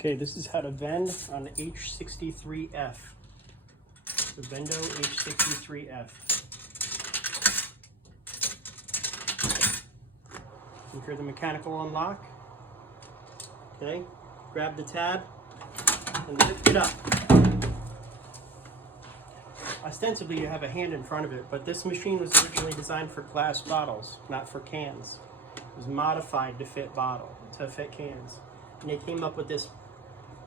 Okay, this is how to vend on the H63F. The Vendo H63F. You hear the mechanical unlock. Okay, grab the tab and lift it up. Ostensibly you have a hand in front of it, but this machine was originally designed for glass bottles, not for cans. It was modified to fit cans. And they came up with this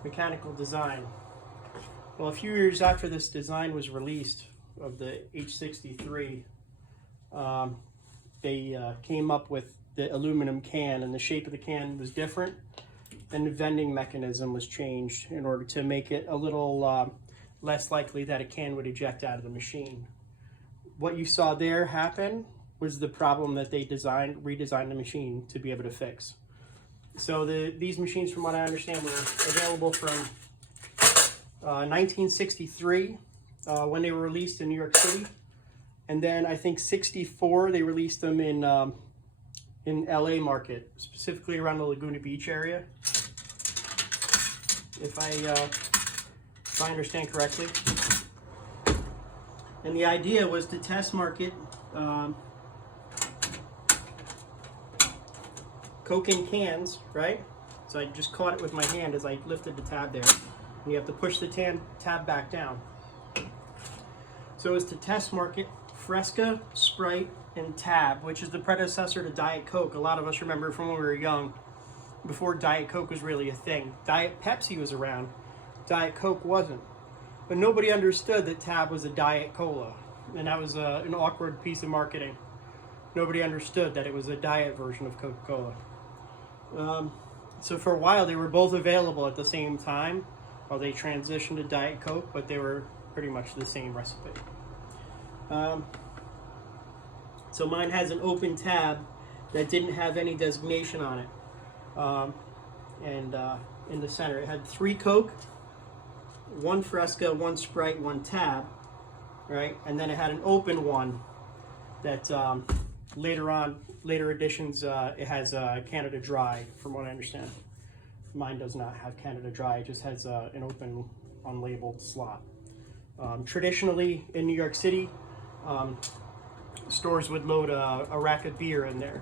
mechanical design. Well, a few years after this design was released of the H63, they came up with the aluminum can, and the shape of the can was different, and the vending mechanism was changed in order to make it a little less likely that a can would eject out of the machine. What you saw there happen was the problem that they redesigned the machine to be able to fix. So these machines, from what I understand, were available from 1963 when they were released in New York City, and then I think 64 they released them in LA market, specifically around the Laguna Beach area, if I understand correctly. And the idea was to test market Coke in cans, right? So I just caught it with my hand as I lifted the tab there. And you have to push the tab back down. So it was to test market Fresca, Sprite, and Tab, which is the predecessor to Diet Coke. A lot of us remember from when we were young, before Diet Coke was really a thing. Diet Pepsi was around, Diet Coke wasn't. But nobody understood that Tab was a Diet Cola, and that was an awkward piece of marketing. Nobody understood that it was a diet version of Coca-Cola. So for a while they were both available at the same time while they transitioned to Diet Coke, but they were pretty much the same recipe. So mine has an open tab that didn't have any designation on it. And in the center it had 3 Coke, 1 Fresca, 1 Sprite, 1 Tab, right? And then it had an open one that later editions, it has Canada Dry, from what I understand. Mine does not have Canada Dry, it just has an open, unlabeled slot. Traditionally, in New York City, stores would load a rack of beer in there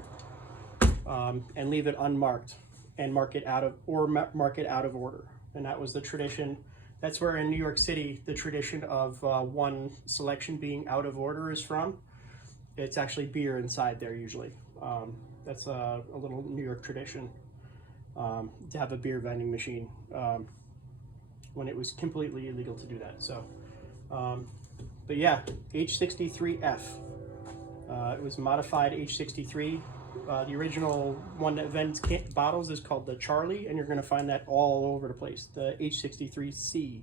and leave it unmarked and mark it out of order. And that was the tradition. That's where in New York City, the tradition of one selection being out of order is from. It's actually beer inside there usually. That's a little New York tradition to have a beer vending machine when it was completely illegal to do that. So, but yeah, H63F. It was modified H63. The original one that vends bottles is called the Charlie, and you're going to find that all over the place. The H63C,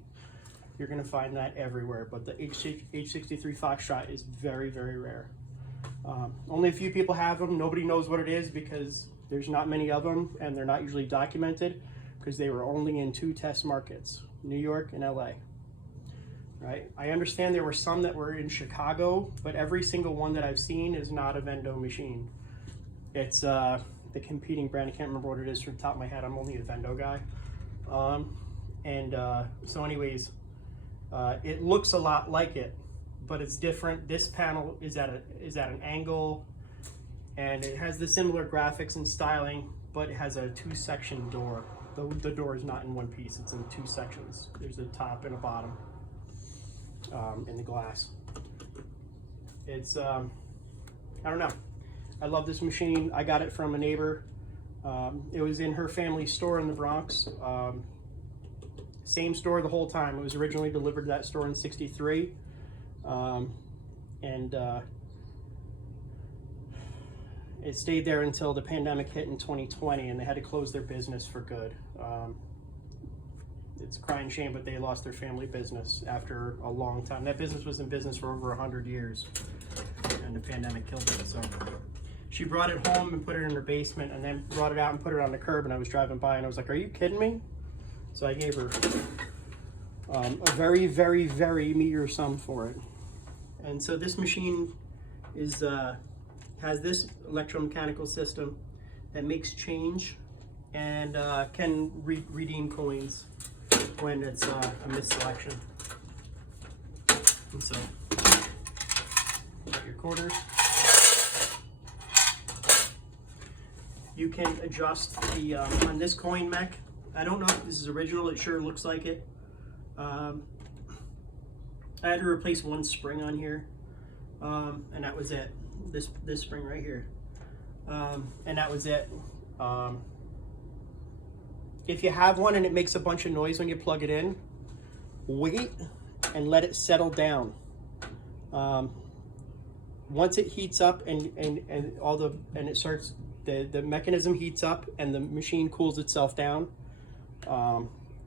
you're going to find that everywhere, but the H63 Foxtrot is very, very rare. Only a few people have them. Nobody knows what it is because there's not many of them, and they're not usually documented because they were only in 2 test markets, New York and LA. Right? I understand there were some that were in Chicago, but every single one that I've seen is not a Vendo machine. It's the competing brand. I can't remember what it is from the top of my head. I'm only a Vendo guy. So anyways, it looks a lot like it, but it's different. This panel is at an angle, and it has the similar graphics and styling, but it has a 2-section door. The door is not in one piece, it's in 2 sections. There's a top and a bottom in the glass. It's, I don't know. I love this machine. I got it from a neighbor. It was in her family's store in the Bronx. Same store the whole time. It was originally delivered to that store in '63. It stayed there until the pandemic hit in 2020, and they had to close their business for good. It's a crying shame, but they lost their family business after a long time. That business was in business for over 100 years, and the pandemic killed it. So she brought it home and put it in her basement, and then brought it out and put it on the curb, and I was driving by, and I was like, are you kidding me? So I gave her a very, very, very meager sum for it. And so this machine is has this electromechanical system that makes change and can redeem coins when it's a misselection. And so, your quarters. You can adjust the, on this coin mech, I don't know if this is original, it sure looks like it. I had to replace one spring on here, and that was it. This spring right here, and that was it. If you have one and it makes a bunch of noise when you plug it in, wait and let it settle down. Once it heats up and it starts, the mechanism heats up and the machine cools itself down,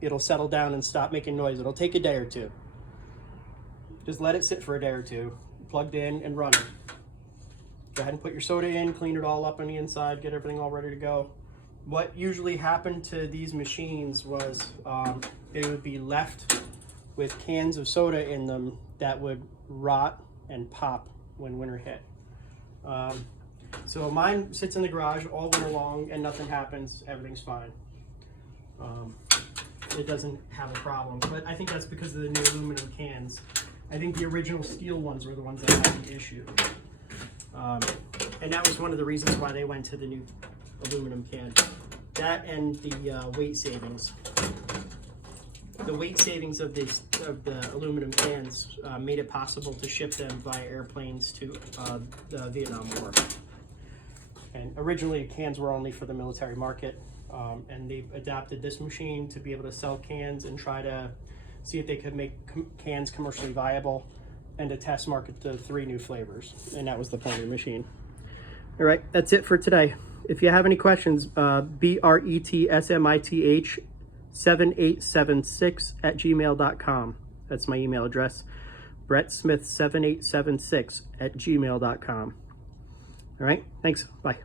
it'll settle down and stop making noise. It'll take a day or two. Just let it sit for a day or two, plugged in and running. Go ahead and put your soda in, clean it all up on the inside, get everything all ready to go. What usually happened to these machines was they would be left with cans of soda in them that would rot and pop when winter hit. So mine sits in the garage all winter long and nothing happens, everything's fine. It doesn't have a problem, but I think that's because of the new aluminum cans. I think the original steel ones were the ones that had the issue. And that was one of the reasons why they went to the new aluminum can. That and the weight savings. The weight savings of the aluminum cans made it possible to ship them via airplanes to the Vietnam War. And originally cans were only for the military market, and they've adapted this machine to be able to sell cans and try to see if they could make cans commercially viable and to test market the 3 new flavors. And that was the point of the machine. All right, that's it for today. If you have any questions, BRETSMITH 7876@gmail.com. That's my email address. BrettSmith7876@gmail.com. All right, thanks. Bye.